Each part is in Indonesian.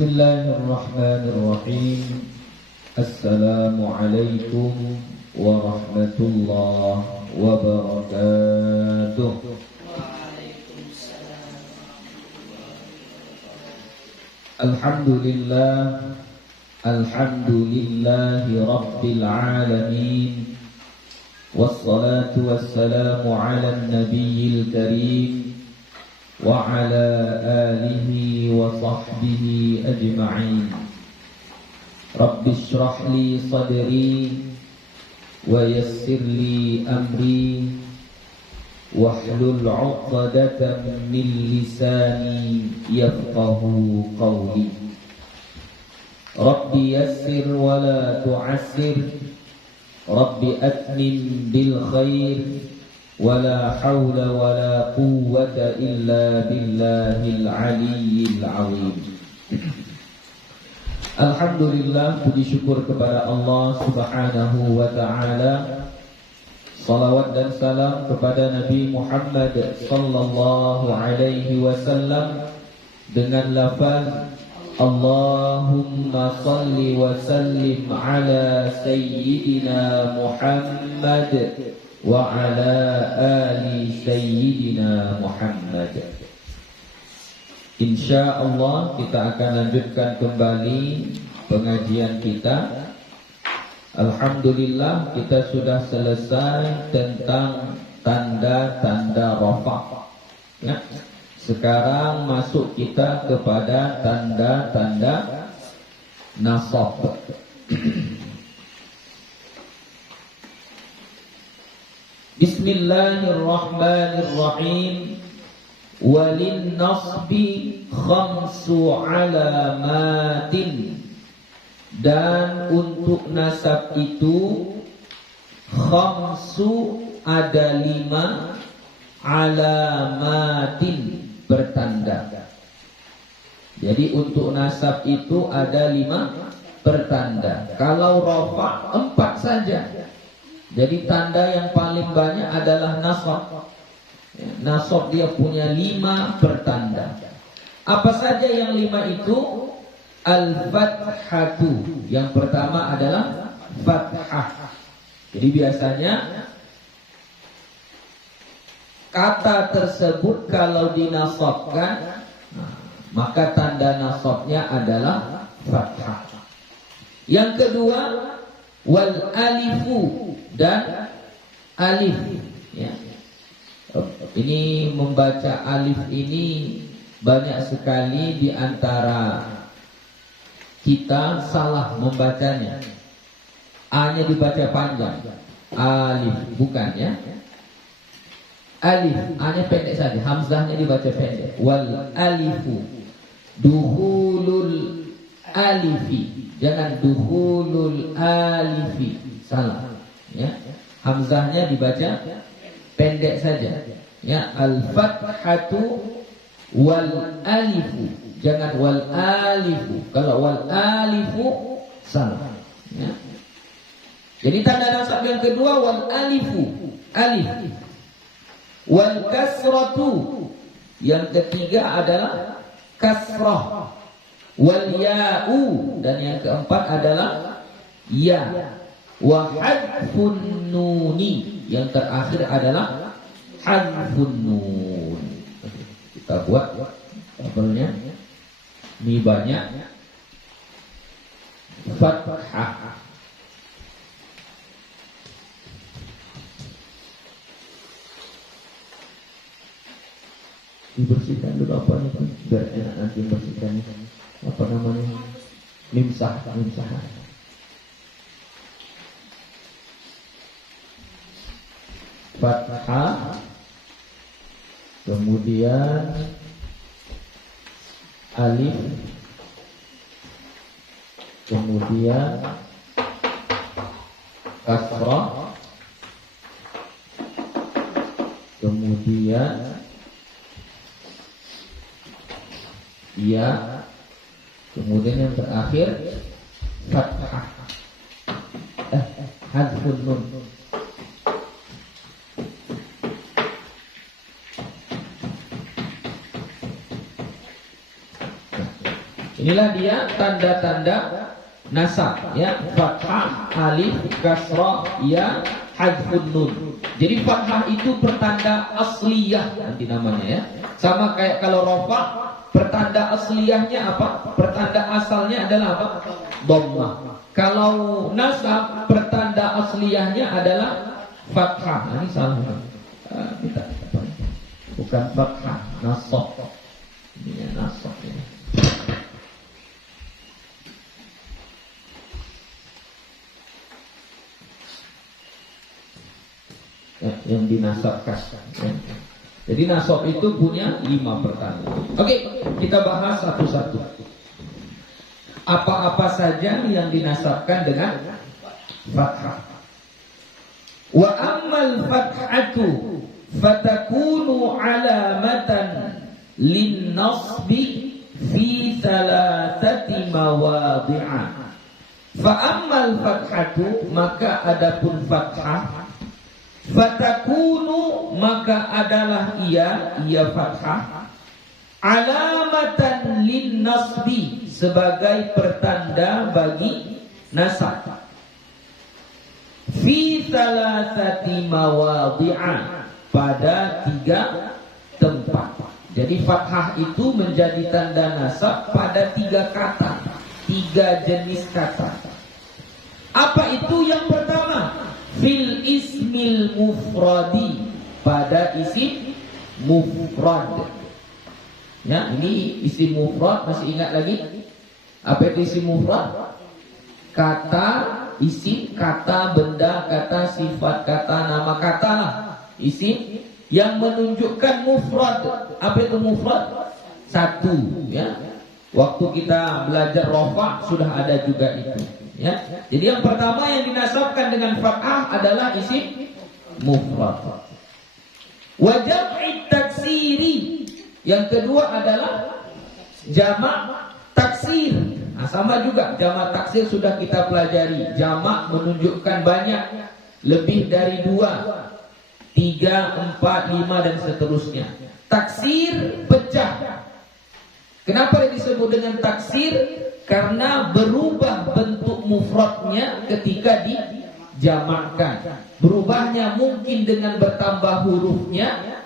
Bismillahirrahmanirrahim. Assalamualaikum warahmatullahi wabarakatuh. Alhamdulillah, alhamdulillahi rabbil alamin. Wassalatu wassalamu ala nabiyil karim wa ala alihi wa sahbihi ajma'in. Rabbi shrah li sadri wa yassir li amri wahlul 'uqdatam min lisani yafqahu qawli. Rabbi yassir wa la tu'assir, Rabbi atmim bil khair, wala hawla wala quwwata illa billahil aliyyil azim. Alhamdulillah, puji syukur kepada Allah Subhanahu wa ta'ala. Salawat dan salam kepada Nabi Muhammad sallallahu alaihi wasallam dengan lafaz Allahumma salli wa sallim ala sayyidina Muhammad wa ala ali sayyidina Muhammad. Insyaallah kita akan lanjutkan kembali pengajian kita. Alhamdulillah kita sudah selesai tentang tanda-tanda rafa. Ya. Sekarang masuk kita kepada tanda-tanda nasab. Bismillahirrahmanirrahim. Walin nasbi khamsu alamatin. Dan untuk nasab itu khamsu ada 5 alamatin bertanda. Jadi untuk nasab itu ada 5 bertanda. Kalau rafa 4 saja. Jadi tanda yang paling banyak adalah nasab. Nasab dia punya 5 bertanda. Apa saja yang 5 itu? Al-fathatu. Yang pertama adalah fathah. Jadi biasanya kata tersebut kalau dinasabkan, maka tanda nasabnya adalah fathah. Yang kedua, wal alifu, dan alif. Ya. Ini membaca alif ini banyak sekali di antara kita salah membacanya. A-nya dibaca panjang, alif, bukan ya. Alif, A-nya pendek saja, hamzahnya dibaca pendek. Wal alifu, duhulul alifi, jangan duhulul alifi, salah ya. Hamzahnya dibaca pendek saja ya. Al-fathatu wal alifu, jangan wal alifu. Kalau wal alifu salah ya. Jadi tanda nasab yang kedua wal alifu, alif. Wal kasratu, yang ketiga adalah kasrah. Wal ya'u, dan yang keempat adalah ya. Wa hadfun nuni, yang terakhir adalah hadfun nun. Kita buat tabelnya. Ini banyak. Fathah. Dibersihkan dulu apa nih, biar enak nanti bersihkannya. Apa namanya? Mimsah. Fathah, kemudian alif, kemudian kasrah, kemudian ya, kemudian yang terakhir fathah. Hadfun nun. Inilah dia tanda-tanda nasab, ya. Fathah, alif, kasrah, ya, hadfun nun. Jadi fathah itu pertanda asliyah nanti namanya, ya. Sama kayak kalau rafa, pertanda asliyahnya apa? Pertanda asalnya adalah apa? Dhammah. Kalau nasab, pertanda asliyahnya adalah fathah. Nah, ini salah. Bukan fathah, nasab. Ini nasab ini. Yang dinasabkan, ya. Jadi nasab itu punya 5 pertanda. Oke, kita bahas satu-satu. Apa-apa saja yang dinasabkan dengan fathah. Wa ammal fathatu fatakunu alamatan lin nasbi fi thalathati mawadhi'a. Fa ammal fathatu, maka adapun fathah, fatakunu, maka adalah ia fathah, alamatan lin nasbi, sebagai pertanda bagi nasab, fi thalathati mawadhi'a, pada 3 tempat. Jadi fathah itu menjadi tanda nasab pada 3 kata, 3 jenis kata. Apa itu? Yang pertama, fil ismil mufradi, pada isim mufrad. Ya, ini isim mufrad, masih ingat lagi? Apa itu isim mufrad? Kata, isim, kata, benda, kata, sifat, kata, nama, kata lah. Isim yang menunjukkan mufrad. Apa itu mufrad? 1, ya. Waktu kita belajar rafa sudah ada juga itu, ya. Jadi yang pertama yang dinasabkan dengan fathah adalah isim mufrad. Wa jam'i taksiri, yang kedua adalah jamak taksir. Nah, sama juga jamak taksir sudah kita pelajari. Jamak menunjukkan banyak, lebih dari 2, 3, 4, 5 dan seterusnya. Taksir pecah. Kenapa disebut dengan taksir? Karena berubah bentuk mufradnya ketika dijamakkan. Berubahnya mungkin dengan bertambah hurufnya,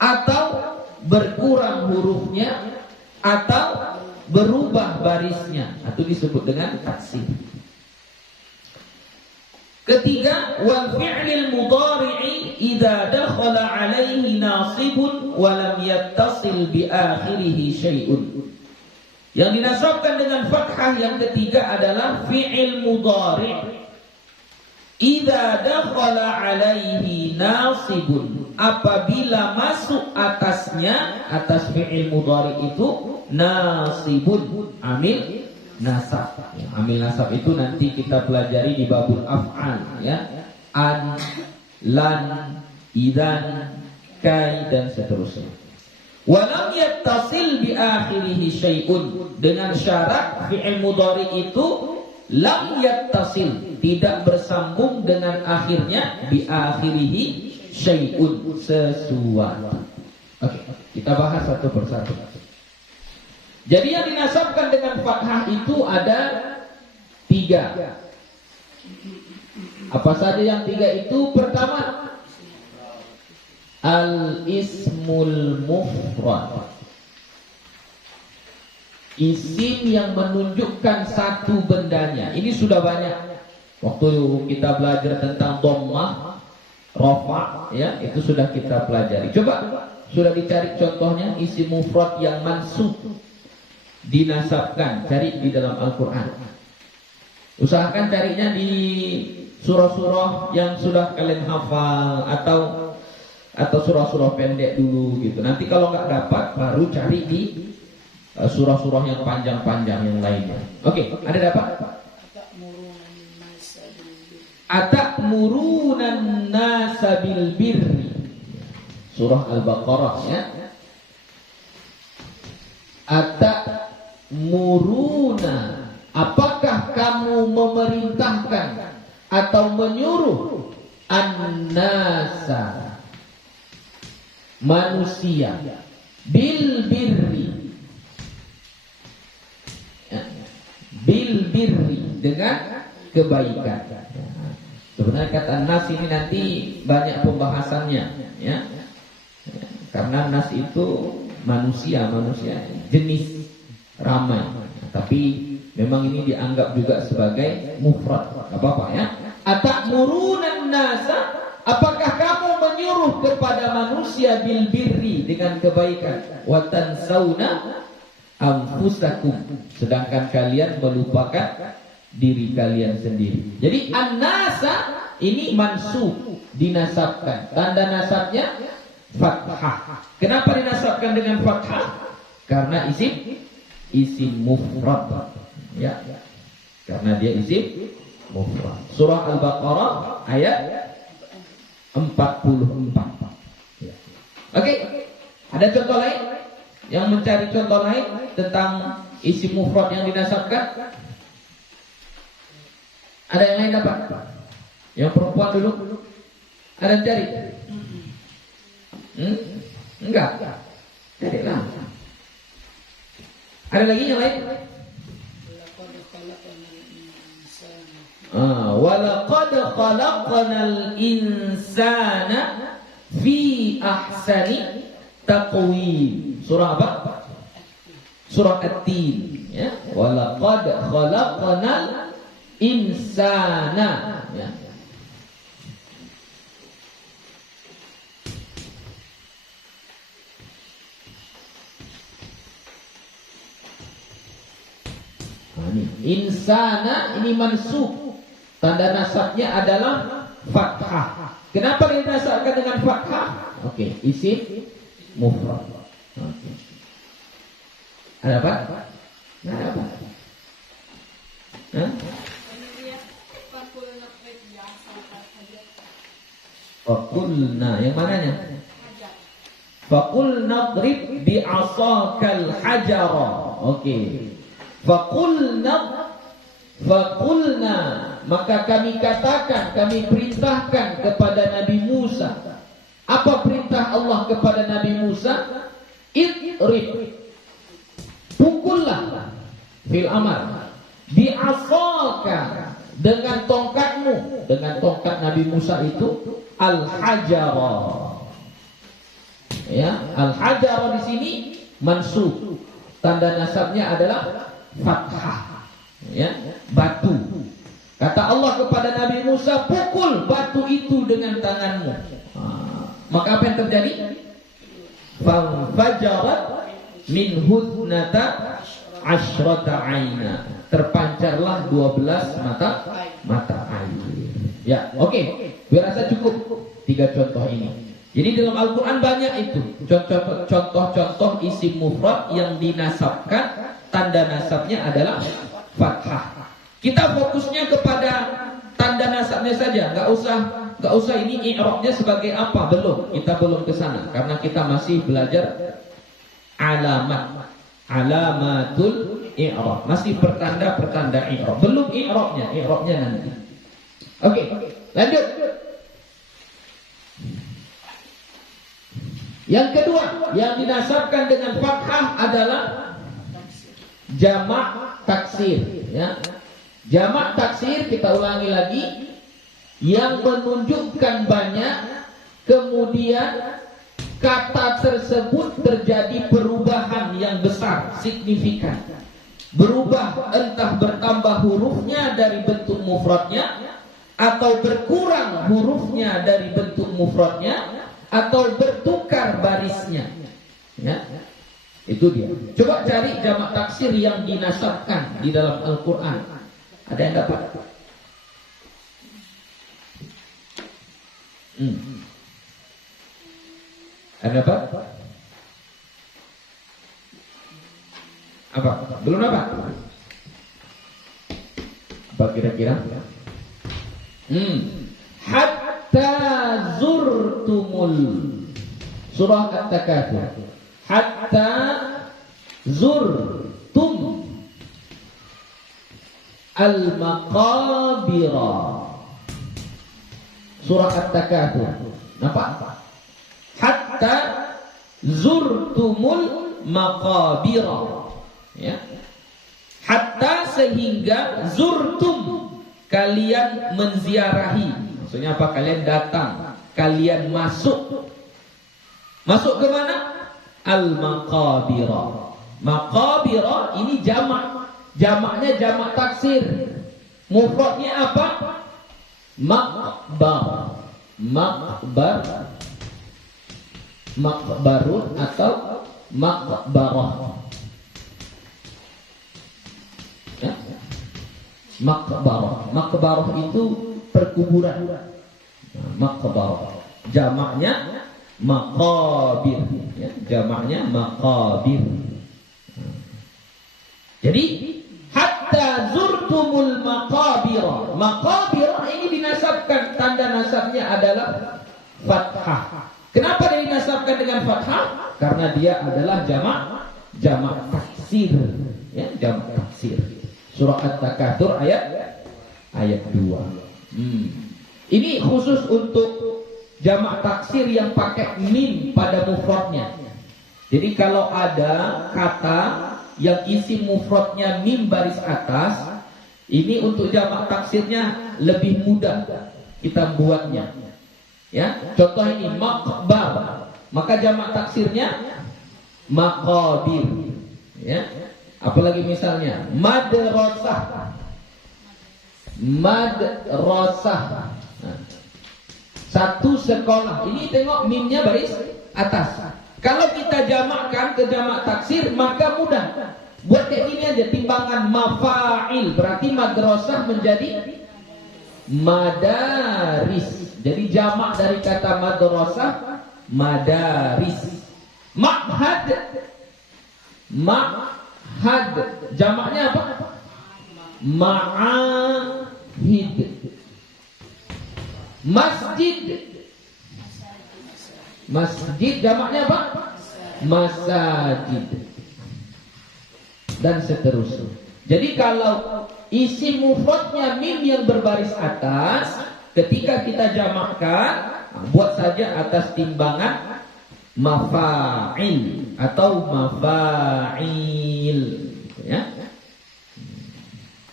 atau berkurang hurufnya, atau berubah barisnya. Itu disebut dengan taksir. Ketiga, wal fi'lil mudhari'i idza dakhala 'alaihi nasibun wa lam yattasil bi akhirih syai'un. Yang dinasabkan dengan fathah yang ketiga adalah fi'il mudhari'. Idza dakhala 'alaihi nasibun, apabila masuk atasnya, atas fi'il mudhari' itu nasibun, amil nasab. Ya, amil nasab itu nanti kita pelajari di babul af'al, ya. An, lan, idan, kai dan seterusnya. Walam yattasil bi akhirih syai'un, dengan syarat fi'il mudhari itu lam yattasil, tidak bersambung dengan akhirnya bi akhirih syai'un, sesuatu. Oke, kita bahas satu persatu. Jadi yang dinasabkan dengan fathah itu ada 3. Apa saja yang 3 itu? Pertama, al-ismul mufrad, isim yang menunjukkan satu bendanya. Ini sudah banyak. Waktu kita belajar tentang dhammah, rafa, ya, itu sudah kita pelajari. Coba sudah dicari contohnya isim mufrad yang mansub, dinasabkan, cari di dalam Al-Quran. Usahakan carinya di surah-surah yang sudah kalian hafal, atau surah-surah pendek dulu gitu. Nanti kalau nggak dapat, baru cari di surah-surah yang panjang-panjang yang lainnya. Oke, ada dapat? Atakmurunan nasa bil birri, surah Al-Baqarah, ya. Atakmuruna, apakah kamu memerintahkan atau menyuruh an-nasa, manusia, bil birri, dengan kebaikan. Sebenarnya kata nas ini nanti banyak pembahasannya, ya. Karena nas itu manusia jenis ramai. Tapi memang ini dianggap juga sebagai mufrad. Apa-apa ya? Atamuruna nasa, apakah kamu menyuruh kepada manusia bil birri dengan kebaikan, wa tansawna anfusakum, sedangkan kalian melupakan diri kalian sendiri. Jadi an-nasa ini mansub, dinasabkan. Tanda nasabnya fathah. Kenapa dinasabkan dengan fathah? Karena isim mufrad. Ya. Karena dia isim mufrad. Surah Al-Baqarah ayat 44. Ya. Oke. Ada contoh lain? Yang mencari contoh lain tentang isim mufrad yang dinasabkan? Ada yang lain dapat? Yang perempuan dulu? Ada yang cari? Enggak. Carilah. Ada lagi yang lain? Walaqad khalaqnal insana fi ahsani taqwim. Surah apa? Surah At-Tin, ya. Walaqad khalaqnal insana, ya. Insana ini mansub, tanda nasabnya adalah fathah. Kenapa dinasabkan dengan fathah? Oke, isim mufrad. Oke. Ada apa? Ada apa? Fakulna, yang mananya? Fakulna drib bi asakal hajara. Oke. Fakulna, maka kami katakan, kami perintahkan kepada Nabi Musa. Apa perintah Allah kepada Nabi Musa? Idrib, pukullah, fil amar, bi'asaka, dengan tongkatmu. Dengan tongkat Nabi Musa itu al-hajara. Ya, al-hajara di sini mansub. Tanda nasabnya adalah fathah, ya, batu. Kata Allah kepada Nabi Musa, pukul batu itu dengan tanganmu. Maka apa yang terjadi? Fajarat min hudnata asyrata aina, terpancarlah 12 mata air. Ya, oke. Biar rasa cukup 3 contoh ini. Jadi dalam Al-Quran banyak itu contoh-contoh isim mufrad yang dinasabkan, tanda nasabnya adalah fathah. Kita fokusnya kepada tanda nasabnya saja, nggak usah ini i'rabnya sebagai apa, kita belum ke sana karena kita masih belajar alamatul i'rab, masih pertanda i'rab, belum i'rabnya nanti. Oke, lanjut. Yang kedua yang dinasabkan dengan fathah adalah jamak taksir, ya. Jamak taksir, kita ulangi lagi, yang menunjukkan banyak, kemudian kata tersebut terjadi perubahan yang besar, signifikan. Berubah, entah bertambah hurufnya dari bentuk mufradnya, atau berkurang hurufnya dari bentuk mufradnya, atau bertukar barisnya, ya. Itu dia. Coba cari jamak taksir yang dinasabkan di dalam Al-Quran. Ada yang dapat? Ada dapat? Apa? Belum dapat? Apa kira-kira? Hatta zurtumul, surah At-Takatsur. Hatta zurtum al-maqabira, surah At-Takatsur. Nampak? Hatta zurtumul maqabira, ya. Hatta sehingga zurtum, kalian menziarahi. Maksudnya apa? Kalian datang, kalian masuk. Masuk ke mana? Al-maqabira. Maqabira ini jamak. Jamaknya jamak taksir. Mufradnya apa? Maqbar. Maqbar. Maqbarun atau maqbarah. Ya? Maqbarah. Maqbarah itu perkuburan. Maqbarah. Jamaknya maqabir. Ya, jamaknya maqabir. Jadi hatta zurtumul maqabir. Maqabir ini dinasabkan, tanda nasabnya adalah fathah. Kenapa dia dinasabkan dengan fathah? Karena dia adalah jamak taksir. Ya, jamak taksir. Surah At-Takatsur ayat 2. Ini khusus untuk jamak taksir yang pakai mim pada mufradnya. Jadi kalau ada kata yang isi mufradnya mim baris atas, ini untuk jamak taksirnya lebih mudah kita buatnya. Ya, contoh ini maqbar, maka jamak taksirnya maqabir. Ya, apalagi misalnya madrasah, madrasah. Nah, satu sekolah. Ini tengok mimnya baris atas. Kalau kita jamakkan ke jamak taksir, maka mudah. Buat kayak gini aja, timbangan mafa'il, berarti madrasah menjadi madaris. Jadi jamak dari kata madrasah madaris. Ma'had. Ma'had. Jamaknya apa? Ma'ahid. Masjid. Masjid jamaknya apa? Masajid. Dan seterusnya. Jadi kalau isi mufradnya mim yang berbaris atas, ketika kita jamakkan, buat saja atas timbangan mafa'il atau mafa'il, ya.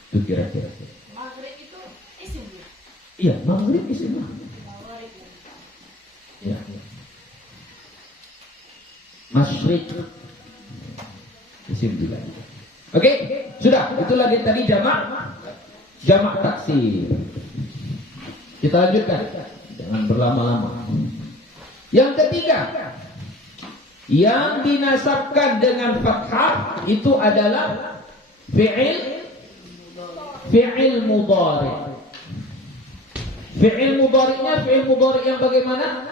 Itu kira-kira. Maghrib itu isim. Iya, maghrib isim. Ya. Masyrik isim juga. Oke, sudah. Itu lagi tadi jamak taksir. Kita lanjutkan. Jangan berlama-lama. Yang ketiga, yang dinasabkan dengan fathah itu adalah fi'il mudhari. Fi'il mudhari'nya fi'il mudhari' yang bagaimana?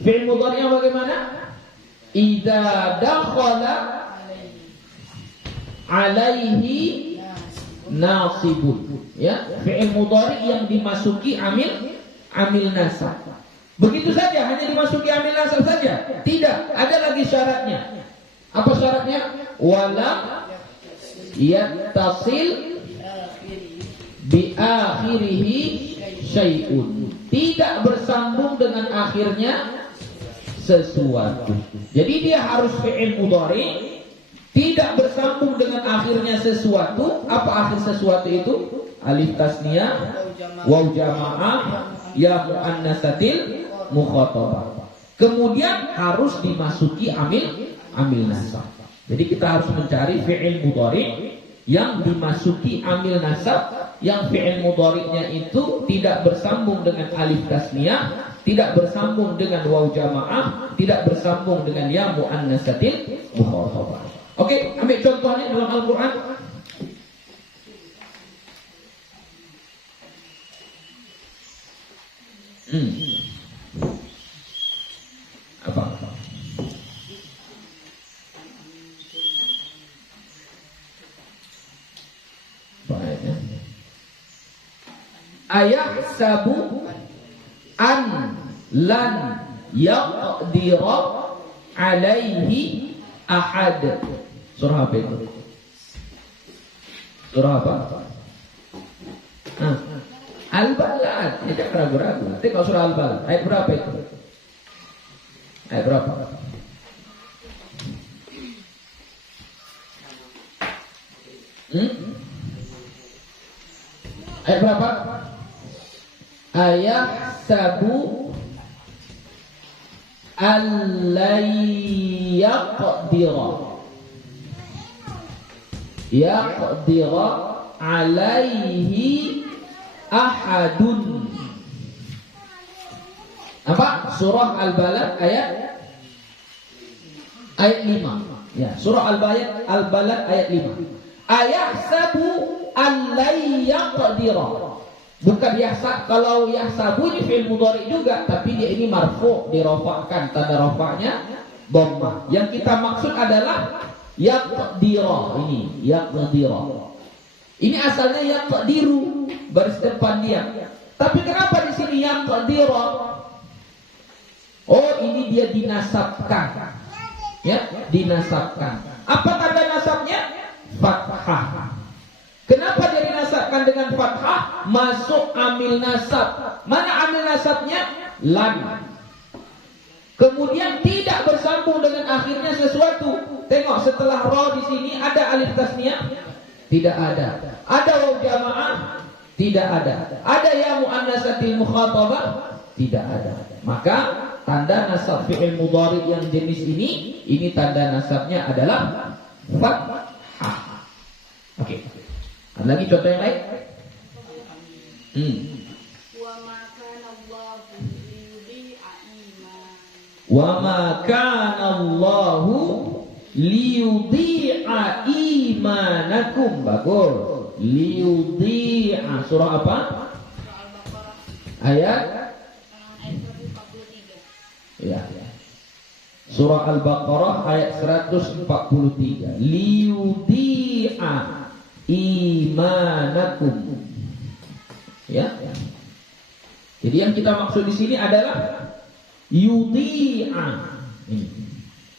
Fi'il mudhari' yang bagaimana? Idza dakhala alaihi nasibun. Ya, fi'il mudhari' yang dimasuki amil nasab. Begitu saja, hanya dimasuki amil nasab saja? Tidak, ada lagi syaratnya. Apa syaratnya? Wala yattasil bi akhirihi syai'un. Tidak bersambung dengan akhirnya sesuatu. Jadi dia harus fi'il mudhari, tidak bersambung dengan akhirnya sesuatu. Apa akhir sesuatu itu? Alif tasniyah, waw jamaah, ya muannatsatil mukhatabah. Kemudian harus dimasuki amil nasab. Jadi kita harus mencari fi'il mudhari yang dimasuki amil nasab, yang fi'il mudhari'nya itu tidak bersambung dengan alif tasniyah, tidak bersambung dengan waw jamaah, tidak bersambung dengan ya muannatsatil mukhatabah. Oke, ambil contohnya dalam Al-Qur'an. Apa? Baiknya. Ayahsabu an lan yaqdira alaihi ahad. Surah apa itu? Surah apa? Al-Balad. Ya, jangan ragu-ragu. Tengok surah Al-Balad. Ayat berapa itu? Ayat berapa? Ayat berapa? Ayat sabu yaqdira alaihi ahadun. Apa? Surah Al-Balad ayat 5. Ya, surah Al-Balad ayat 5. Ayahsabu allai yaqdira. Bukan yahsab. Kalau yahsabu ini fi'il mudhari juga, tapi dia ini marfu, dirofakkan, tanda rofaknya dhammah. Yang kita maksud adalah yaqdira. Ini yaqdira. Ini asalnya yaqdiru, baris depan dia. Tapi kenapa di sini yaqdira? Oh, ini dia dinasabkan. Ya, dinasabkan. Apa tanda nasabnya? Fathah. Kenapa dia dinasabkan dengan fathah? Masuk amil nasab. Mana amil nasabnya? Lam. Kemudian tidak bersambung dengan akhirnya sesuatu. Tengok setelah ra di sini ada alif tasniyah? Tidak ada. Ada waw jamaah? Tidak ada. Ada ya muannatsatil mukhatabah? Tidak ada. Maka tanda nasab fi'il mudhari yang jenis ini tanda nasabnya adalah fathah. Oke. Ada lagi contoh yang lain? Wa ma kana Allahu liyudhi'a imanakum. Bagus. Liyudhi'a. Surah apa? Ayat 143. Ya. Surah Al-Baqarah ayat 143. Liyudhi'a imanakum. Ya. Jadi yang kita maksud di sini adalah yudhi'a.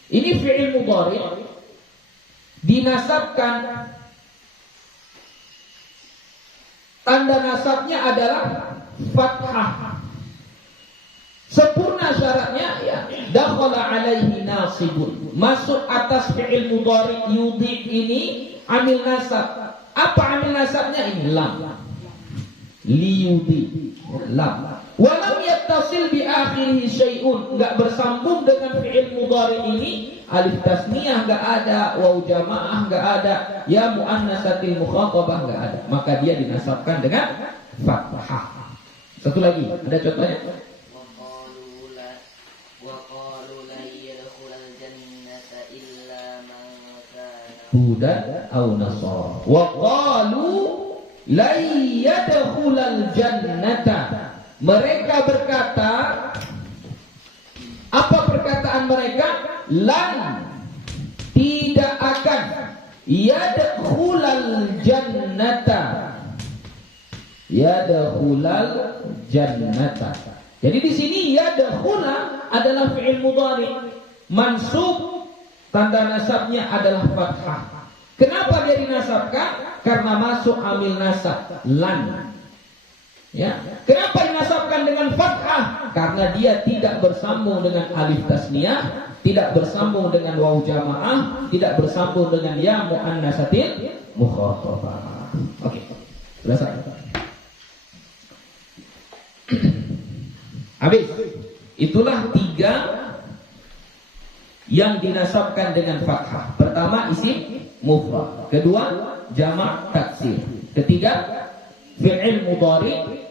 Ini fi'il mudhari dinasabkan. Tanda nasabnya adalah fathah. Sempurna syaratnya ya, dakhala alaihi nasibun. Masuk atas fi'il mudhari yudhi ini amil nasab. Apa amil nasabnya? Ini lam. Liyudhi. Lam. Walam yattasil bi akhirih syai'un. Enggak bersambung dengan fi'il mudhari ini. Alif tasniyah enggak ada, waw jamaah enggak ada, ya muannatsatil mukhatabah enggak ada. Maka dia dinasabkan dengan fathah. Satu lagi, ada contohnya? Hudan aw nasara. Wa qalu la yadkhulal jannata. Mereka berkata, apa perkataan mereka? Lan, tidak akan yadkhulal jannata. Yadkhulal jannata. Jadi di sini yadkhula adalah fi'il mudhari mansub. Tanda nasabnya adalah fathah. Kenapa dia dinasabkan? Karena masuk amil nasab lan. Ya. Kenapa dinasabkan dengan fathah? Karena dia tidak bersambung dengan alif tasniyah, tidak bersambung dengan waw jamaah, tidak bersambung dengan ya muannatsatil mukhatabah. Oke. Selesai. Habis. Itulah 3 yang dinasabkan dengan fathah. Pertama isim mufrad, kedua jamak taksir, ketiga fi'il mudhari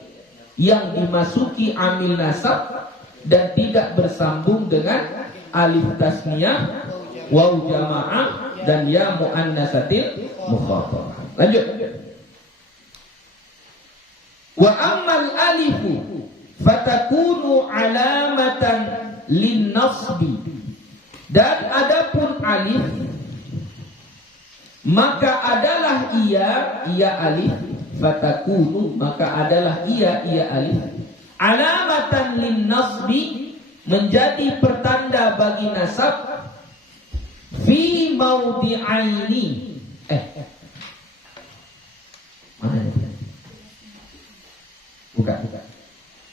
yang dimasuki amil nasab dan tidak bersambung dengan alif tasniyah, waw jamaah dan ya muannatsatil mukhatabah. Lanjut. Wa ammal alifu fatakunu alamatan lin nasbi. Dan adapun alif maka adalah ia alif, fatakunu maka adalah ia alif, alamatan lin nasbi menjadi pertanda bagi nasab, fi maudhi'aini. Mana ini? Bukan.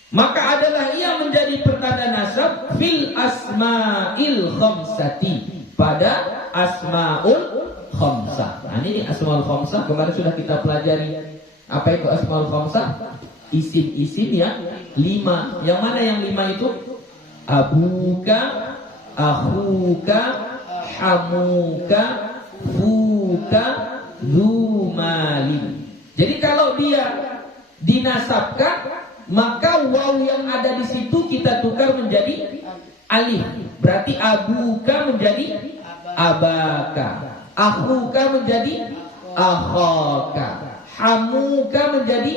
Maka adalah ia menjadi pertanda nasab fil asma'il khamsati, pada asma'ul khamsah. Nah, ini asmaul khamsah kemarin sudah kita pelajari. Apa itu asmaul khamsah? Isim-isim yang 5. Yang mana yang 5 itu? Abuka, akhuka, hamuka, fuka, zumalin. Jadi kalau dia dinasabkan, maka waw yang ada di situ kita tukar menjadi alif. Berarti abuka menjadi abaka, akhuka menjadi akhaka, hamuka menjadi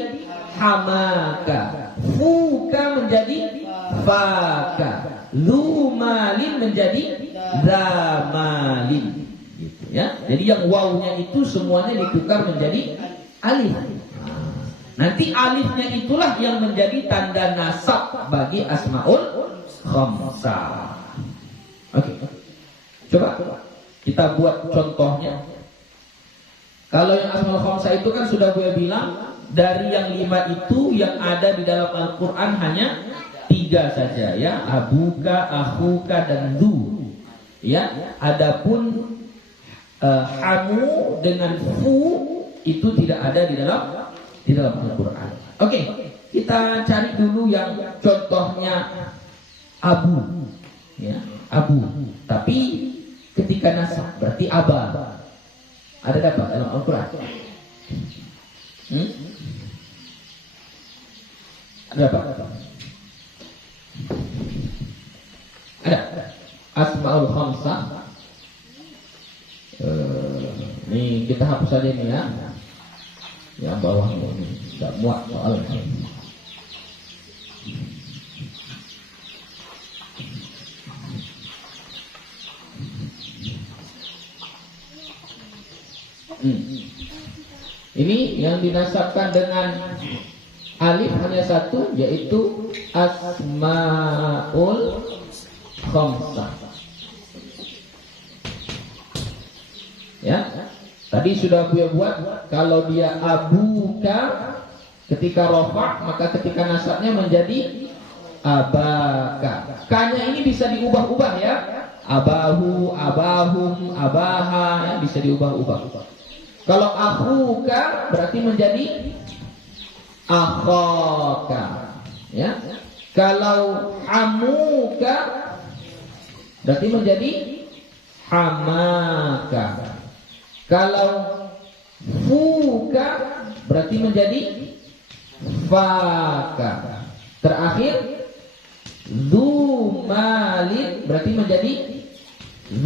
hamaka, fuka menjadi faka, lumalin menjadi zamalin. Gitu ya. Jadi yang wawnya itu semuanya ditukar menjadi alif. Nanti alifnya itulah yang menjadi tanda nasab bagi asmaul khamsah. Oke. Coba kita buat contohnya. Kalau yang asmaul khamsah itu kan sudah gue bilang, dari yang 5 itu yang ada di dalam Al-Quran hanya 3 saja ya. Abuka, akhuka, dan du. Ya, adapun hamu dengan fu itu tidak ada di dalam Al-Quran. Oke, kita cari dulu yang contohnya abu. Ya, abu. Tapi ketika nasab berarti aba. Ada dapat dalam Al-Quran? Ada apa? Ada. Asmaul khamsah. Ini kita hapus saja ini ya. Yang bawah ini tidak muat soalnya. Ini yang dinasabkan dengan alif hanya satu, yaitu asmaul khamsah. Ya, tadi sudah gue buat. Kalau dia abuka ketika rofa, maka ketika nasabnya menjadi abaka. K-nya ini bisa diubah-ubah ya. Abahu, abahum, abaha, ya, bisa diubah-ubah. Kalau akhuka berarti menjadi akhaka, ya. Kalau hamuka berarti menjadi hamaka. Kalau fuka berarti menjadi faka. Terakhir zumalin berarti menjadi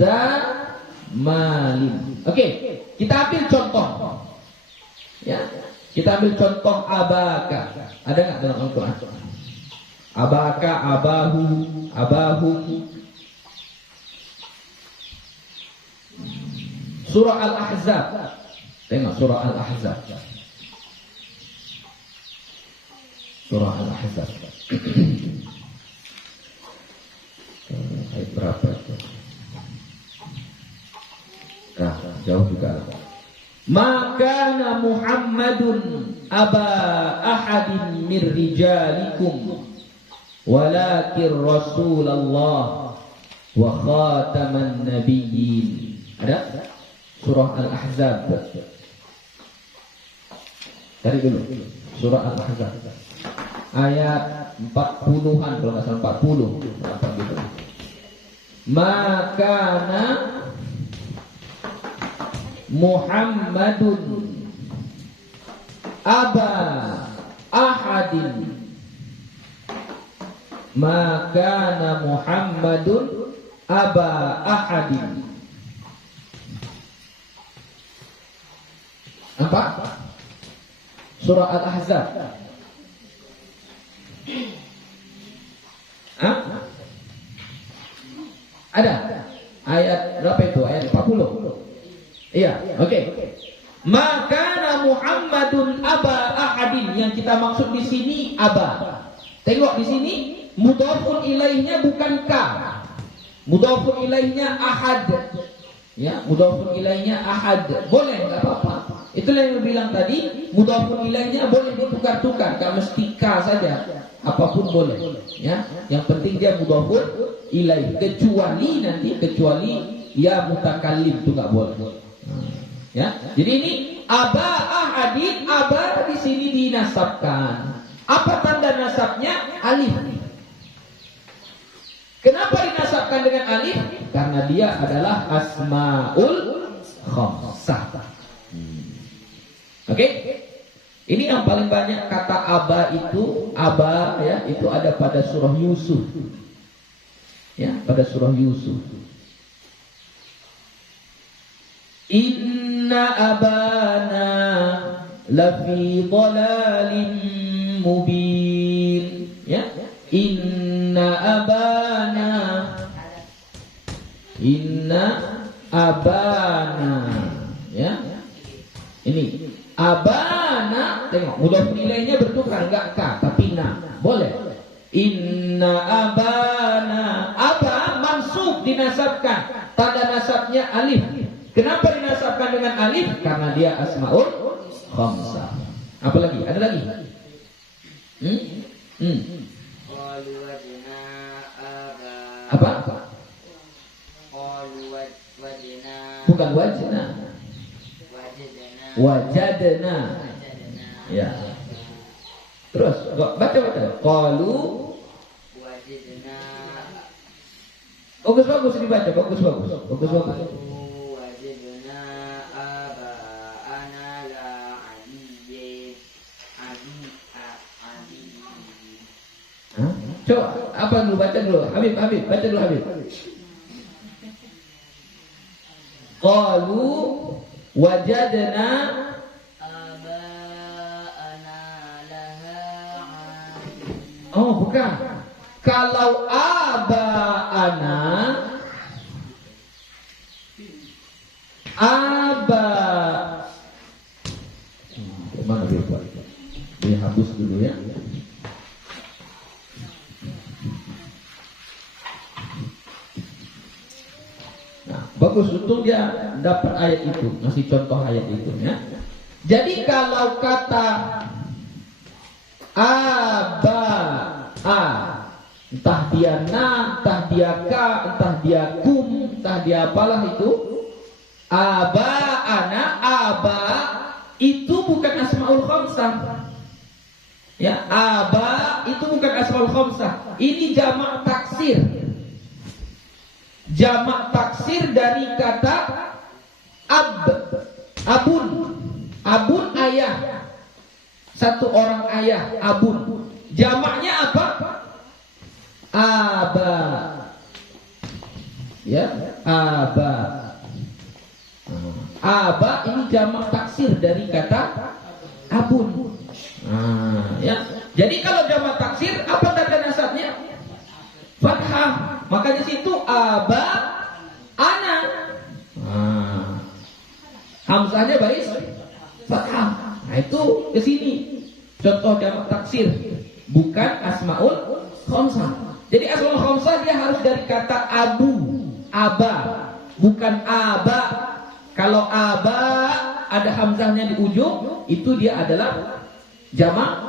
zamalin. Oke, kita ambil contoh. Ya, kita ambil contoh abaka. Ada nggak dalam Al-Quran? Abaka, abahu, abahum. Surah Al-Ahzab. Tengok surah Al-Ahzab. Surah Al-Ahzab. Ayat berapa itu? Nah, jauh juga. Maka Muhammadun aba ahadin min rijalikum walakin Rasulullah wa khataman nabiyyin. Ada? Surah Al-Ahzab. Cari dulu surah Al-Ahzab. Ayat 40-an kalau nggak salah 40. Apa gitu. Maka Muhammadun aba ahadin. Maka Muhammadun aba ahadin. Apa? Surah Al-Ahzab. Hah? Ada? Ayat berapa itu? Ayat 40. Iya, oke. Maka Muhammadun aba ahadin, yang kita maksud di sini aba. Tengok di sini mudhafun ilaihnya bukan ka. Mudhafun ilaihnya ahad. Ya, mudhafun ilaihnya ahad. Boleh, enggak apa-apa. Itulah yang bilang tadi, mudhafun ilaihnya boleh ditukar-tukar, enggak mesti ka saja. Apapun boleh, ya. Yang penting dia mudhafun ilaih. Kecuali ya mutakallim itu enggak boleh. Ya, jadi ini aba ahadin, aba di sini dinasabkan. Apa tanda nasabnya? Alif. Kenapa dinasabkan dengan alif? Karena dia adalah asmaul khamsah. Oke? Ini yang paling banyak kata aba itu, aba ya, itu ada pada surah Yusuf. Ya, pada surah Yusuf. Inna abana lafi dhalalin mubin. Ya, inna abana. Ya, ini abana. Tengok, mudhof nilainya bertukar, enggak ka tapi na. Boleh. Inna abana. Aba mansub dinasabkan. Tanda nasabnya alif. Kenapa dinasabkan dengan alif? Karena dia asmaul khamsah. Apa lagi? Ada lagi? Apa? Bukan wajna. Wajadna. Ya. Terus baca. Qalu wajadna. Bagus dibaca. Bagus. Coba apa dulu, baca dulu. Habib, baca dulu Habib. Qalu wajadna aba'ana laha. Oh, bukan. Kalau aba'ana mana dia buat? Dia hapus dulu ya. Bagus, untung dia dapat ayat itu, ngasih contoh ayat itu ya. Jadi kalau kata aba, entah dia na, entah dia ka, entah dia kum, entah dia apalah itu, aba, ana, aba itu bukan asmaul khamsah. Ya, aba itu bukan asmaul khamsah. Ini jamak taksir. Jamak taksir dari kata abun ayah, satu orang ayah, abun. Jamaknya apa? Aba. Ya, aba. Aba ini jamak taksir dari kata abun. Ya. Jadi kalau jamak taksir apa tanda nasabnya? Fathah. Makanya situ aba ana. Hamzahnya baris fathah. Nah itu ke sini contoh jamak taksir, bukan asmaul khamsah. Jadi asmaul khamsah dia harus dari kata abu, aba, bukan aba. Kalau aba ada hamzahnya di ujung, itu dia adalah jamak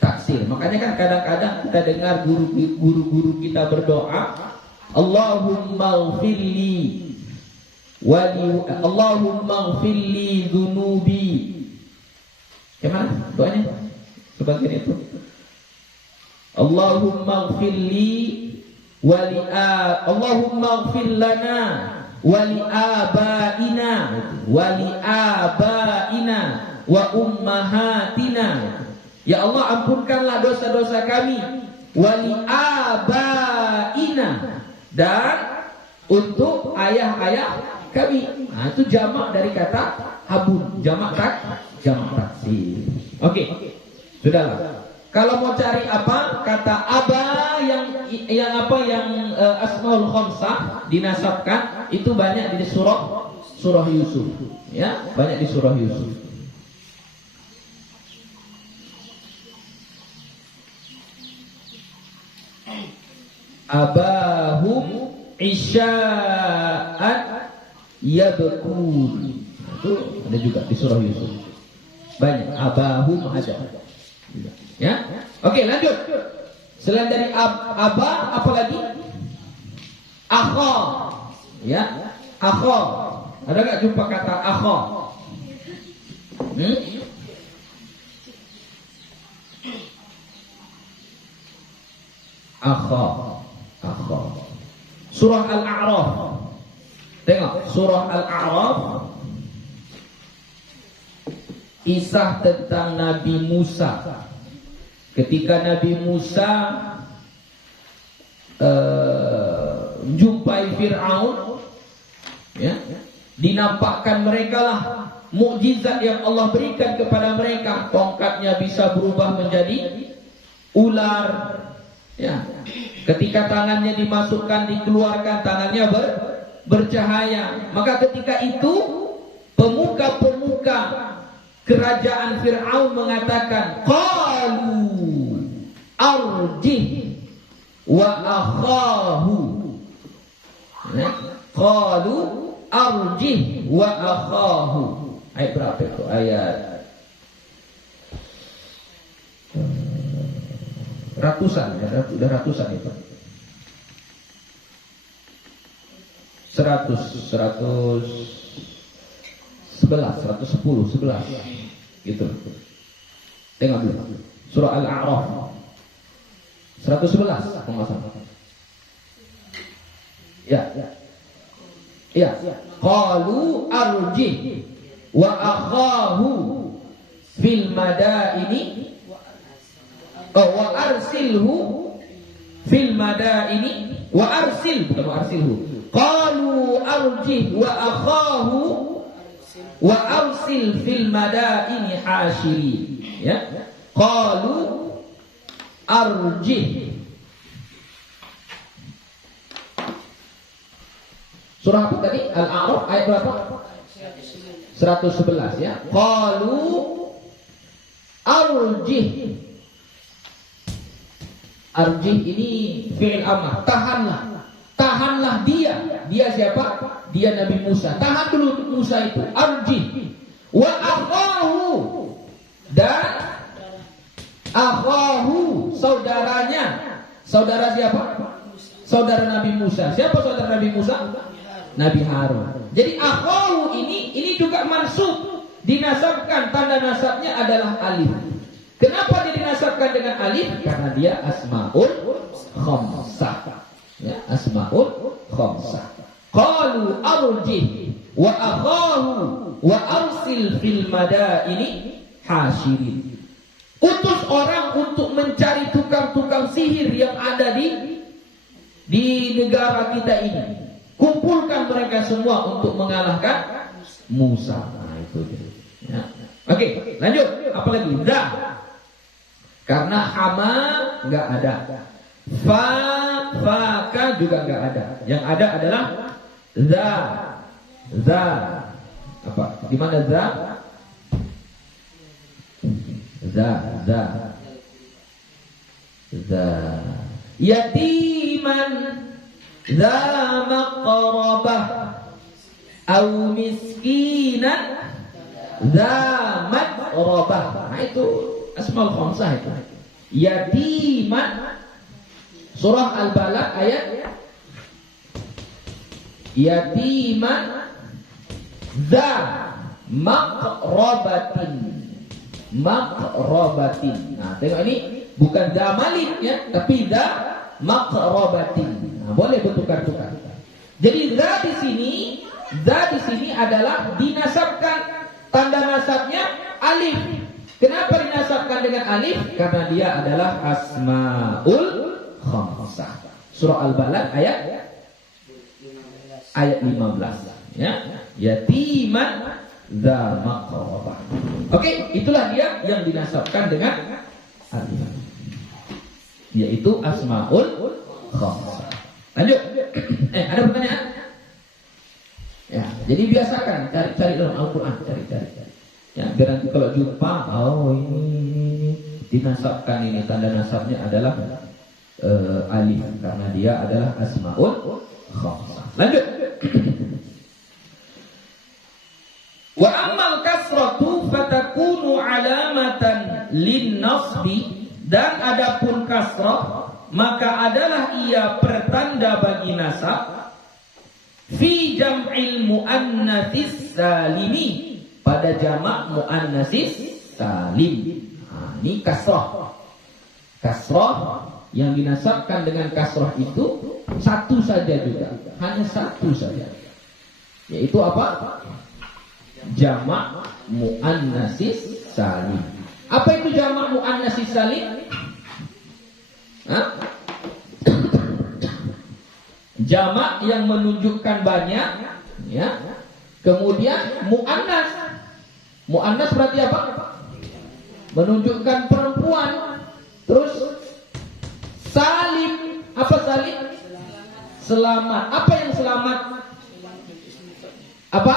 taksir. Makanya kan kadang-kadang kita dengar guru-guru kita berdoa, Allahumma ighfirli Allahumma ighfirli dzunubi. Gimana doanya? Sebagian itu. Allahumma ighfirli Allahumma ighfir lana wali abaina wa ummahatina. Ya Allah, ampunkanlah dosa-dosa kami, wali abaina, dan untuk ayah-ayah kami. Nah, itu jamak dari kata abun, jamak taksir. Oke. Sudahlah. Kalau mau cari apa kata aba yang asmaul khamsah dinasabkan, itu banyak di surah Yusuf. Ya, banyak di surah Yusuf. Abahum isya'an yabkun. Itu ada juga di surah Yusuf. Banyak abahum ada. Ya. Oke, lanjut. Selain dari apa lagi? Akha. Ya. Akha. Ada nggak jumpa kata akha? Akha. Surah Al-A'raf. Tengok surah Al-A'raf. Kisah tentang Nabi Musa. Ketika Nabi Musa jumpai Fir'aun, ya, dinampakkan mereka lah mukjizat yang Allah berikan kepada mereka. Tongkatnya bisa berubah menjadi ular, ya. Ketika tangannya dimasukkan, dikeluarkan, tangannya bercahaya. Maka ketika itu pemuka-pemuka kerajaan Fir'aun mengatakan, qalu arjih wa akhahu. Qalu arjih wa akhahu. Ayat berapa itu? Ayat ratusan, ya, udah ratusan itu. 111 gitu. Tengok dulu surah Al-A'raf 111 ya. Qalu arjih wa akhahu fil madaini wa arsilhu fil madaini wa arsil, bukan wa arsilhu. Qalu arjih wa akhahu wa arsil fil madaini hashirin, ya. Qalu arjih. Surah apa tadi? Al-A'raf ayat berapa? 111, ya. Qalu arjih. Arjih ini fi'il amr, tahanlah dia. Dia siapa? Dia Nabi Musa. Tahan dulu Musa itu. Arjih wa akhahu, dan akhahu saudaranya. Saudara siapa? Saudara Nabi Musa. Siapa saudara Nabi Musa? Nabi Harun. Jadi akhahu ini juga mansub, dinasabkan, tanda nasabnya adalah alif. Kenapa dia dinasabkan dengan alif? Karena dia asmaul khamsah. Ya, asmaul khamsah. Qalu arjih wa akhahu wa arsil fil madaini hashirin. Utus orang untuk mencari tukang-tukang sihir yang ada di negara kita ini. Kumpulkan mereka semua untuk mengalahkan Musa. Nah, itu dia. Ya. Oke, lanjut. Apalagi? Za. Karena hama nggak ada, faka juga nggak ada. Yang ada adalah za. Apa? Di mana za? Za. Yatiman za maqrabah au miskinan za maqrabah. Nah, itu asmaul khamsah itu. Yatiman, surah Al-Balad ayat yatiman za maqrabatin. Nah, tengok ini bukan za malik, ya, tapi za maqrabatin. Nah, boleh bertukar-tukar. Jadi za di sini adalah dinasabkan, tanda nasabnya alif. Kenapa dinasabkan dengan alif? Karena dia adalah asmaul khamsah. Surah Al-Balad ayat 15, ya. Yatiman dza maqrabah. Oke, itulah dia yang dinasabkan dengan alif, yaitu asmaul khamsah. Lanjut. Ada pertanyaan? Ya, jadi biasakan cari dalam Al-Qur'an, cari. Ya, biar nanti kalau jumpa, ini dinasabkan, ini tanda nasabnya adalah alif, karena dia adalah asmaul khamsah. Lanjut. Wa ammal kasratu fatakunu alamatan lin nasbi, dan adapun kasrah maka adalah ia pertanda bagi nasab, fi jam'il muannatsis salimi, pada jamak muannatsis salim. Nah, ini kasrah. Kasrah yang dinasabkan dengan kasrah itu satu saja juga, hanya satu saja. Yaitu apa? Jamak muannatsis salim. Apa itu jamak muannatsis salim? Hah? Jamak yang menunjukkan banyak, ya. Kemudian muannas. Muannas berarti apa? Menunjukkan perempuan. Terus salim. Apa salim? Selamat. Apa yang selamat? Apa?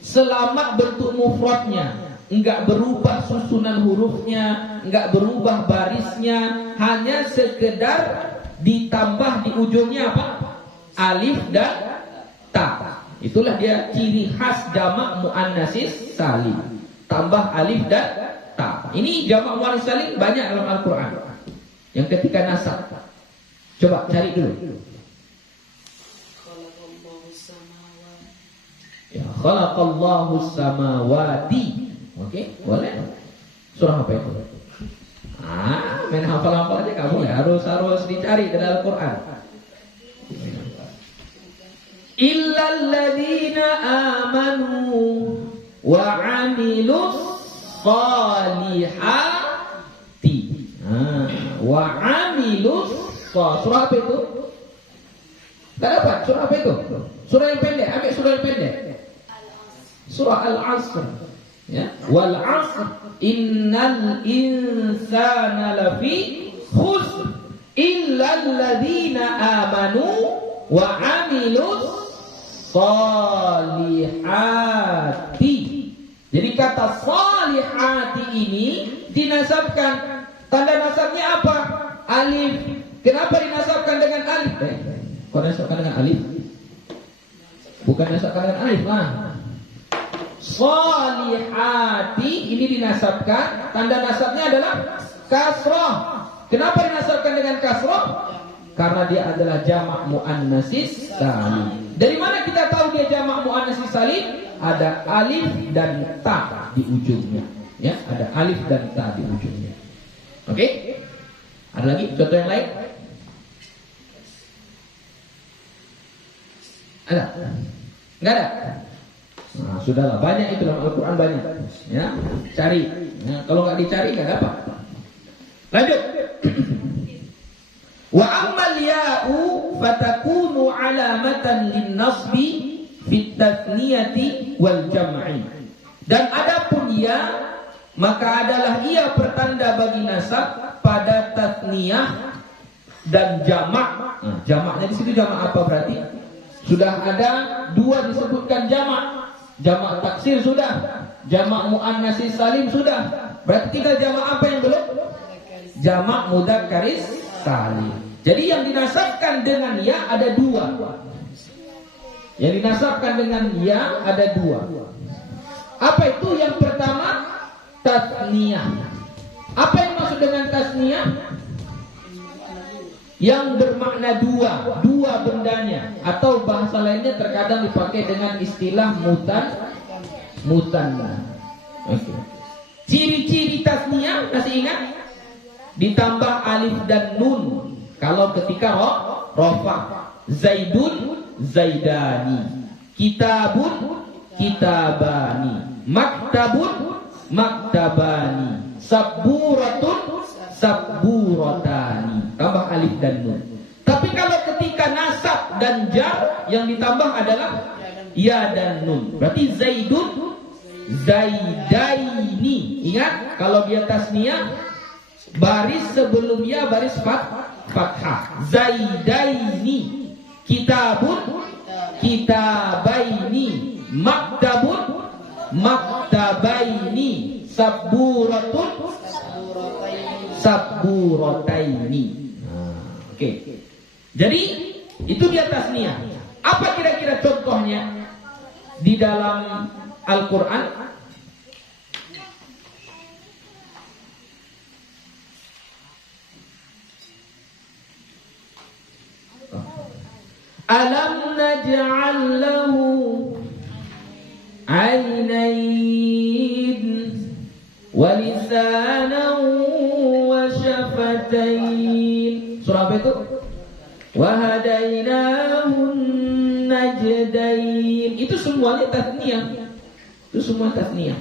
Selamat bentuk mufradnya, enggak berubah susunan hurufnya, enggak berubah barisnya, hanya sekedar ditambah di ujungnya apa? Alif dan ta. Itulah dia ciri khas jamak muannatsis salim. Tambah alif dan ta. Ini jamak muannatsis salim banyak dalam Al-Qur'an. Yang ketika nasab. Coba cari dulu. Ya, khalaqallahu samawati. Oke, boleh. Surah apa itu? Main hafal-hafal aja kamu ya. Harus dicari dalam Al-Qur'an. Illalladzina amanu wa 'amilus shalihati. Wa 'amilus surah apa itu? Enggak dapat. Surah apa itu? Surah yang pendek. Ambil surah yang pendek. Surah Al-Asr. Ya, wal 'asr innal insana lafi khusr illalladzina amanu wa 'amilus salihati. Jadi kata salihati ini dinasabkan. Tanda nasabnya apa? Alif. Kenapa dinasabkan dengan alif? Kok dinasabkan dengan alif? Bukan dinasabkan dengan alif lah. Salihati ini dinasabkan. Tanda nasabnya adalah kasrah. Kenapa dinasabkan dengan kasrah? Karena dia adalah jamak muannatsis salim. Dari mana kita tahu dia jamak muannatsis salim? Ada alif dan ta di ujungnya. Ya, ada alif dan ta di ujungnya. Oke? Ada lagi contoh yang lain? Ada? Enggak ada? Nah, sudahlah, banyak itu dalam Al-Quran banyak. Ya, cari. Ya, kalau nggak dicari nggak dapat. Lanjut. Wa ammal ya'u fatakunu alamatan lin-nasbi fit tathniyati wal jam'i. Dan adapun ya, maka adalah ia pertanda bagi nasab pada tathniyah dan jamak. Nah, jamaknya di situ jamak apa berarti? Sudah ada dua disebutkan jamak. Jamak taksir sudah, jamak muannatsis salim sudah. Berarti tinggal jamak apa yang belum? Jamak mudzakkaris salim. Jadi yang dinasabkan dengan ya ada dua. Yang dinasabkan dengan ya ada dua. Apa itu? Yang pertama tasniyah. Apa yang maksud dengan tasniyah? Yang bermakna dua bendanya, atau bahasa lainnya terkadang dipakai dengan istilah mutanna. Okay. Ciri-ciri tasniyah masih ingat? Ditambah alif dan nun kalau ketika rafa. Zaidun zaidani, kitabun kitabani, maktabun maktabani, sabburatun sabburatani. Tambah alif dan nun. Tapi kalau ketika nasab dan jar yang ditambah adalah ya dan nun. Berarti zaidun zaidaini. Ingat kalau dia tasniyah baris sebelum ya baris fathah. Zaidaini. Kitabun kitabaini, maktabun maktabaini, sabburatun sabburataini. Oke. Jadi itu dia tasniyah. Apa kira-kira contohnya di dalam Al-Qur'an? Alam naj'al lahu 'ainayn wa lisanan wa syafatain. Surah apa itu? Wa hadainahun najdain. Itu semuanya tasniyah. Itu semua tasniyah.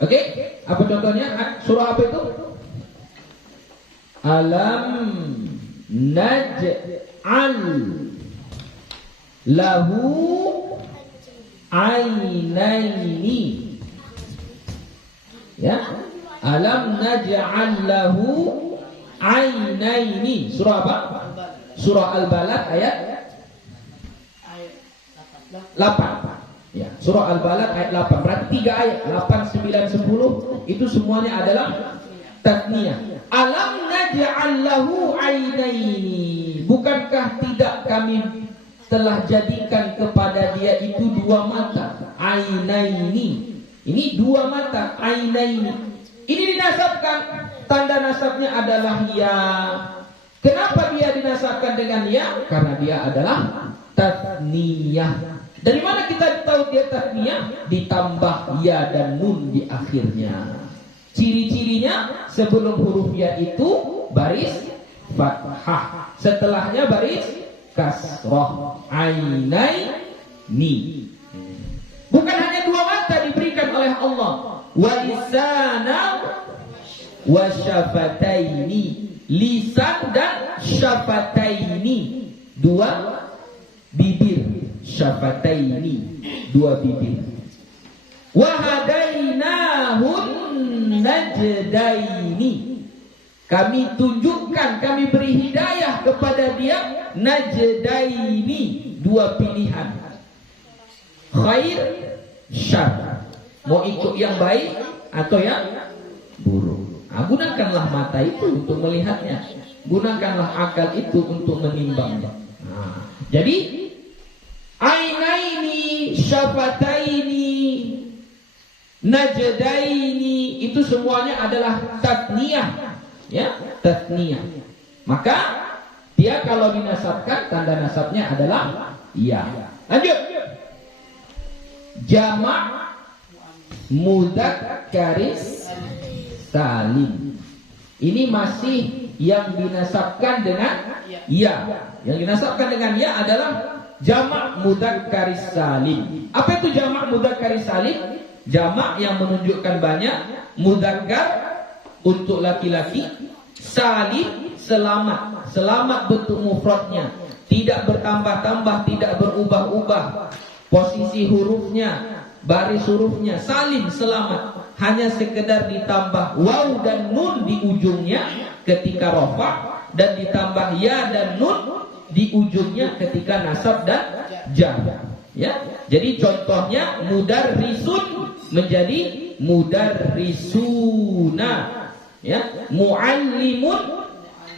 Oke, apa contohnya? Surah apa itu? Alam naj'al lahu ainaini. Ya, alam naj'al lahu ainaini. Surah apa? Surah Al-Balad ayat 8. Ya, surah Al-Balad ayat 8. Berarti 3 ayat, 8, 9, 10 itu semuanya adalah tasniyah. Alam naj'al lahu ainaini. Bukankah tidak kami telah jadikan kepada dia itu 2 mata? Ainaini. Ini 2 mata, ainaini. Ini dinasabkan. Tanda nasabnya adalah ya. Kenapa dia dinasabkan dengan ya? Karena dia adalah tasniyah. Dari mana kita tahu dia tasniyah? Ditambah ya dan nun di akhirnya. Ciri-cirinya sebelum huruf ya itu baris fathah, setelahnya baris kasrah. Ainaini. Bukan hanya 2 mata diberikan oleh Allah. Wa lisana wa syafataini. Lisan dan syafataini. 2 bibir. Syafataini. 2 bibir. Wa hadainahun najdaini. Kami tunjukkan, kami beri hidayah kepada dia najdaini, 2 pilihan. Khair, syar. Mau ikut yang baik atau yang buruk. Gunakanlah mata itu untuk melihatnya. Gunakanlah akal itu untuk menimbangnya. Jadi ainaini, syafataini, najdaini itu semuanya adalah tasniyah, ya, tasniyah. Maka dia kalau dinasabkan tanda nasabnya adalah ya. Lanjut. Jamak mudzakkaris salim. Ini masih yang dinasabkan dengan ya. Yang dinasabkan dengan ya adalah jamak mudzakkaris salim. Apa itu jamak mudzakkaris salim? Jamak yang menunjukkan banyak, mudzakkar untuk laki-laki, salim selamat. Selamat bentuk mufradnya, tidak bertambah-tambah, tidak berubah-ubah posisi hurufnya, baris hurufnya, salim selamat. Hanya sekedar ditambah waw dan nun di ujungnya ketika rafa, dan ditambah ya dan nun di ujungnya ketika nasab dan jar. Ya, jadi contohnya mudarrisun menjadi mudarrisuna, ya, muallimun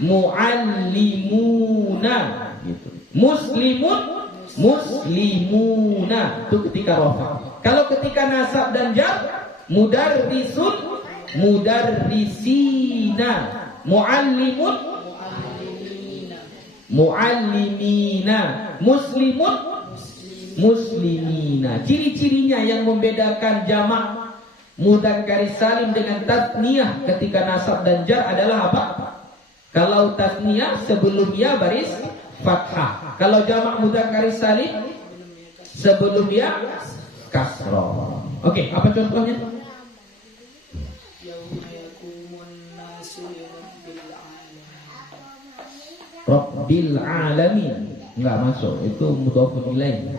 muallimuna, gitu. Muslimun muslimuna, itu ketika rafa. Kalau ketika nasab dan jar, mudarrisun mudarrisina, muallimun muallimina, muslimun muslimina. Ciri-cirinya yang membedakan jamak mudzakkar salim dengan tasniyah ketika nasab dan jar adalah apa? Kalau tasniyah sebelum ya baris fathah. Kalau jamak mudzakkar salim sebelum ya kasrah. Oke, apa contohnya? Rabbil alamin. Enggak masuk, itu mudhofun ilaih.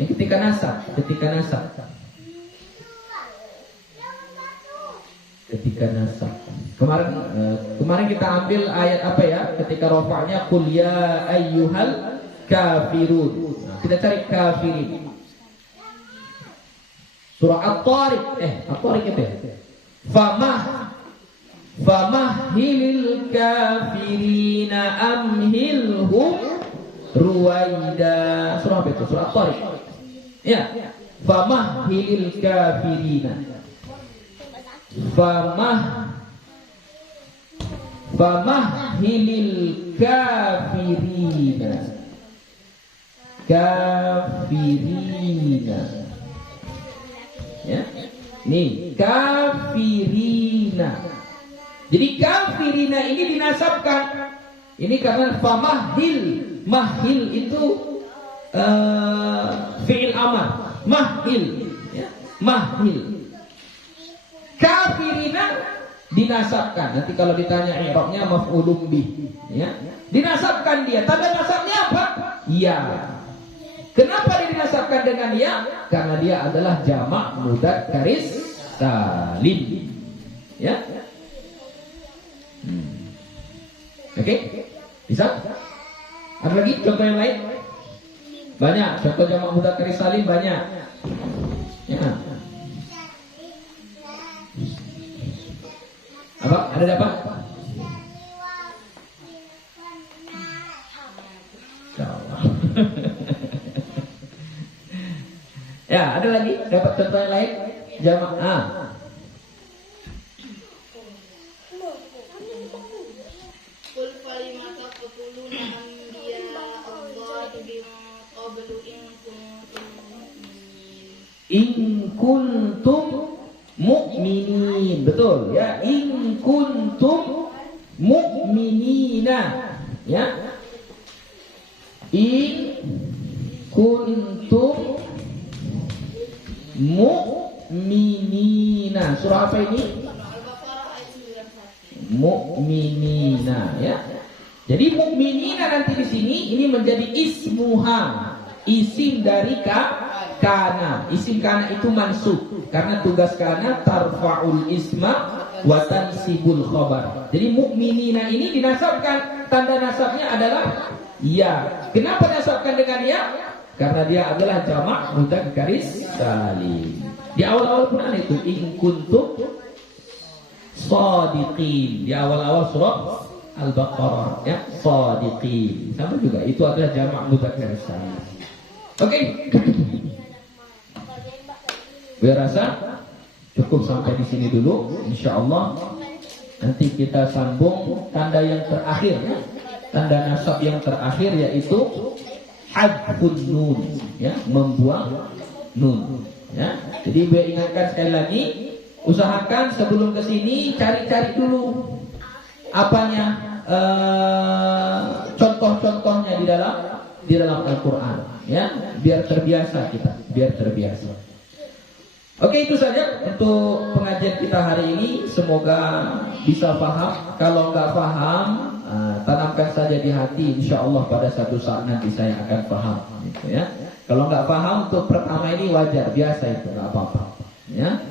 Yang ketika nasab. Kemarin kita ambil ayat apa ya? Ketika rafa'nya qul ya ayyuhal kafirun. Nah, kita cari kafirin. Surah At-Tariq. At-Tariq itu ya? Famahhilil kafirina amhilhum ruwaida. Surah apa itu? Surah At-Tariq. Ya. Famahhilil kafirina. famahhilil kafirina. Kafirina. Ya. Nih, kafirina. Jadi kafirina ini dinasabkan. Ini karena famahhil. Mahil itu fi'il amar. Mahil, ya. Mahil. Kafirina dinasabkan. Nanti kalau ditanya i'rabnya maf'ulun bih, ya. Dinasabkan dia. Tanda nasabnya apa? Ya. Kenapa dia dinasabkan dengan ya? Karena dia adalah jamak mudzakkar salim. Ya. Oke? Bisa? Ada lagi contoh yang lain? Banyak. Contoh jamak mudzakkar salim banyak. Ya. Apa? Ada dapat? Ya, ada lagi? Dapat contoh yang lain? Jamak Qul falima taqtuluna anbiya Allah bima qablu in kuntum mu'minin. In kuntum mu'minin. Betul ya, in kuntum mu'minina. Ya. In kuntum mu'minina. Surah apa ini? Al-Baqarah ayat 91. Mu'minina, ya. Jadi mu'minina nanti di sini ini menjadi ismuha, isim dari kana. Isim kana itu mansub karena tugas kana tarfa'ul isma wa tansibul khabar. Jadi mu'minina ini dinasabkan, tanda nasabnya adalah ya. Kenapa nasabkan dengan ya? Karena dia adalah jamak mudzakkar salim. Di awal-awal Quran itu in kuntum shadiqin. Di awal-awal surah Al-Baqarah, ya, shadiqin. Sama juga itu adalah jamak mudzakkar salim. Oke. Gue rasa cukup sampai di sini dulu. Insyaallah nanti kita sambung tanda yang terakhir, ya. Tanda nasab yang terakhir yaitu hadfun nun, ya, membuang nun, ya. Jadi biar ingatkan sekali lagi, usahakan sebelum ke sini cari-cari dulu apanya, contoh-contohnya di dalam Al-Qur'an, ya, biar terbiasa kita, biar terbiasa. Oke, itu saja untuk pengajian kita hari ini. Semoga bisa paham. Kalau nggak paham, tanamkan saja di hati. Insya Allah pada satu saat nanti saya akan paham. Gitu, ya. Kalau nggak paham untuk pertama ini wajar, biasa itu, nggak apa-apa. Ya.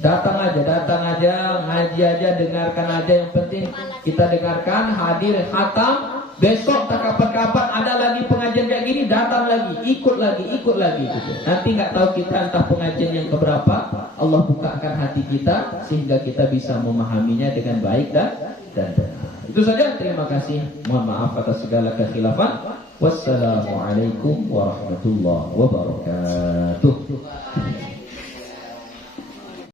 Datang aja, ngaji aja, dengarkan aja. Yang penting kita dengarkan, hadir, khatam. Besok tak kapan-kapan ada lagi pengajian kayak gini, datang lagi, ikut lagi gitu. Nanti nggak tahu kita entah pengajian yang keberapa. Allah bukakan hati kita sehingga kita bisa memahaminya dengan baik dan benar. Itu saja, terima kasih. Mohon maaf atas segala kekhilafan. Wassalamualaikum warahmatullahi wabarakatuh.